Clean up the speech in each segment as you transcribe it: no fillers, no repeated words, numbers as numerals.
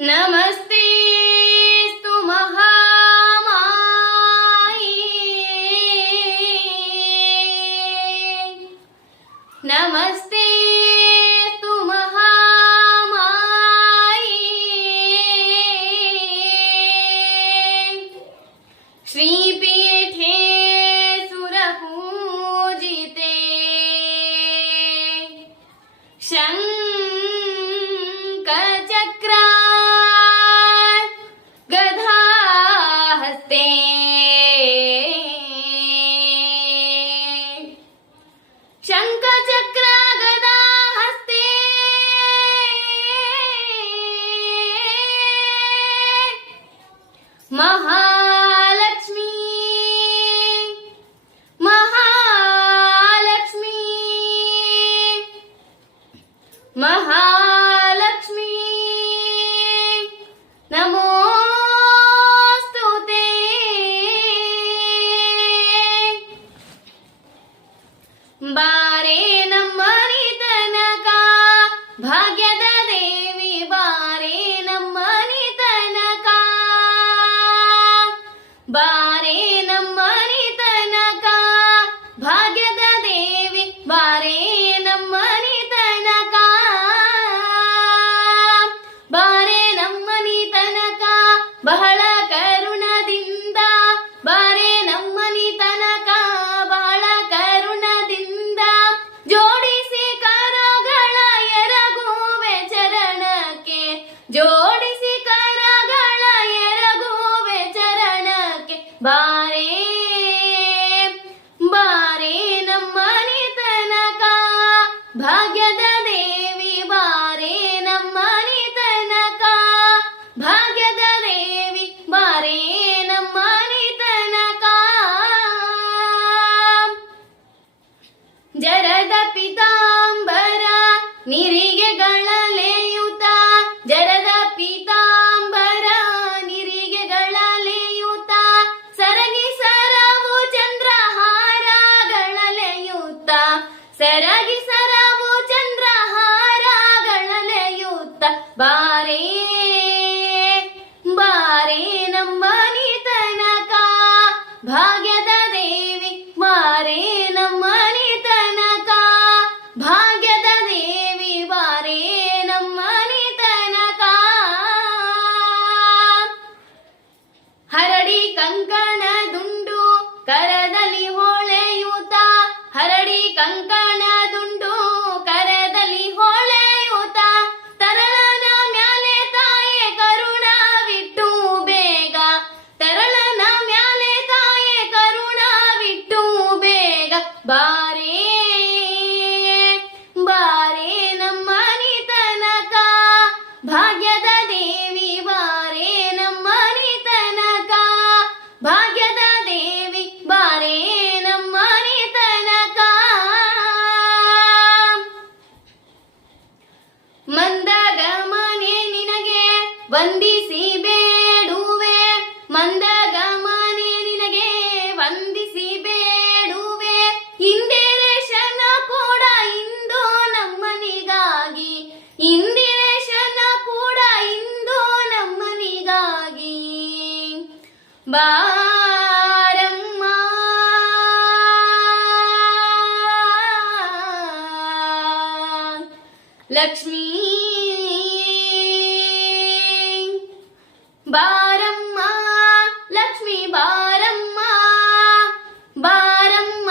नमस्तेस्तु महामाये नमस्तेस्तु महामाये श्रीपीठे सुरपूजिते शङ्खचक्रा गदाहस्ते शङ्खचक्र गदाहस्ते महालक्ष्मी महालक्ष्मी महालक्ष्मी नमोस्तुते बारे नम्मनि तनक भाग्यद देवी बारे नम्मनि तनक बारे नम्मनि तनक भाग्यद देवी बारे नम्मनि तनक ಬಾರೆ ನಮ್ಮನಿ ತನಕ ಬಹಳ ಕರುಣದಿಂದ ಬಾರೆ ನಮ್ಮನಿ ತನಕ ಬಹಳ ಕರುಣದಿಂದ ಜೋಡಿಸಿ ಕರಗಳ ಎರಗುವೆ ಚರಣಕ್ಕೆ ಜೋಡಿಸಿ ಕರಗಳ ಎರಗುವೆ ಚರಣಕ್ಕೆ ಬಾರೆ ಬಾರೆ ನಮ್ಮನಿ ತನಕ ಭಾಗ್ಯದ ದೇವಿ ಬಾರೆ ನಮ್ಮನಿ ತನಕ ಭಾಗ್ಯದ ದೇವಿ ಬಾರೆ ನಮ್ಮನಿ ತನಕ ಜರದ ಪೀತಾಂಬರ ನಿರಿಗೆಗಳಲೆಯುತ ಜರದ ಪೀತಾಂಬರ ನಿರಿಗೆಗಳಲೆಯುತ ಸರಗಿ ಸರವು ಚಂದ್ರಹಾರಗಳಲೆಯುತ ಸರಗಿ ಸರವು ಚಂದ್ರಹಾರಗಳಲೆಯುತ ಬಾರೆ ಬಾರೆ ನಮ್ಮನಿ ತನಕ ಭಾಗ್ಯದ ದೇವಿ ಬಾರೆ ನಮ್ಮನಿ ತನಕ ಭಾಗ್ಯದ ದೇವಿ ಬಾರೆ ನಮ್ಮನಿ ತನಕ ಹರಡಿ ಕಂಕಣ ದುಂಡು ಕರದಲ್ಲಿ ಹೊಳೆಯುತ ಹರಡಿ ಕಂಕಣ ದುಂಡು ಕರದಲ್ಲಿ ಹೊಳೆಯುತ ತರಳನ ಮ್ಯಾಲೆ ತಾಯೆ ಕರುಣವಿಟ್ಟು ಬೇಗ ತರಳನ ಮ್ಯಾಲೆ ತಾಯೆ ಕರುಣವಿಟ್ಟು ಬೇಗ ಬಾರೆ ಬಾರೆ ನಮ್ಮನಿ ತನಕ ಭಾಗ್ಯದ ದೇವಿ ಬಾರೆ ನಮ್ಮನಿ ತನಕ ಭಾಗ್ಯದ ದೇವಿ ಬಾರೆ ನಮ್ಮನಿ ತನಕ ಮಂದಗಮನೆ ನಿನಗೆ ವಂದಿಸಿ ಬೇಡುವೆ ಮಂದಗಮನೆ ನಿನಗೆ ವಂದಿಸಿ ಬೇಡುವೆ ಇಂದಿರೇಶನ ಕೂಡ ಇಂದು ನಮ್ಮನಿಗಾಗಿ ಇಂದಿರೇಶನ ಕೂಡ ಇಂದು ನಮ್ಮನಿಗಾಗಿ ಬಾರಮ್ಮ ಲಕ್ಷ್ಮೀ ಬಾರಮ್ಮ ಲಕ್ಷ್ಮೀ ಬಾರಮ್ಮ ಬಾರಮ್ಮ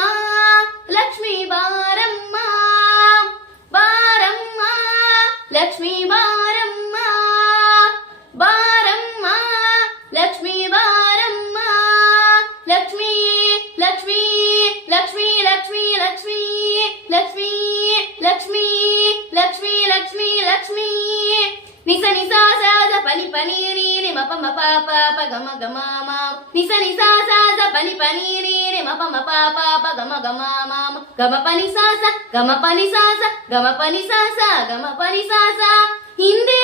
ಲಕ್ಷ್ಮೀ ಬಾರಮ್ಮ ಬಾರಮ್ಮ ಲಕ್ಷ್ಮೀ ಬಾರಮ್ಮ ಬಾರಮ್ಮ ಲಕ್ಷ್ಮೀ ಬಾರಮ್ಮ ಲಕ್ಷ್ಮೀ ಲಕ್ಷ್ಮೀ ಲಕ್ಷ್ಮೀ ಲಕ್ಷ್ಮೀ ಲಕ್ಷ್ಮೀ ಲಕ್ಷ್ಮೀ ಲಕ್ಷ್ಮೀ ಲಕ್ಷ್ಮೀ ಲಕ್ಷ್ಮೀ ಲಕ್ಷ್ಮೀ ನಿಸ ನಿಸ ಸಾದ ಪನಿ ಪನಿ ರೀ ರೆ ಮಪ ಮಪ ಪಾಪ ಗಮ ಗಮ ಮಾಮ ನಿಸ ನಿಸ ಸಾದ ಪನಿ ಪನಿ ರೀ ರೆ ಮಪ ಮಪ ಪಾಪ ಗಮ ಗಮ ಮಾಮ ಗಮ ಪನಿ ಸಾಸ ಗಮ ಪನಿ ಸಾಸ ಗಮ ಪನಿ ಸಾಸ ಗಮ ಪನಿ ಸಾಸ ಹಿಂದೆ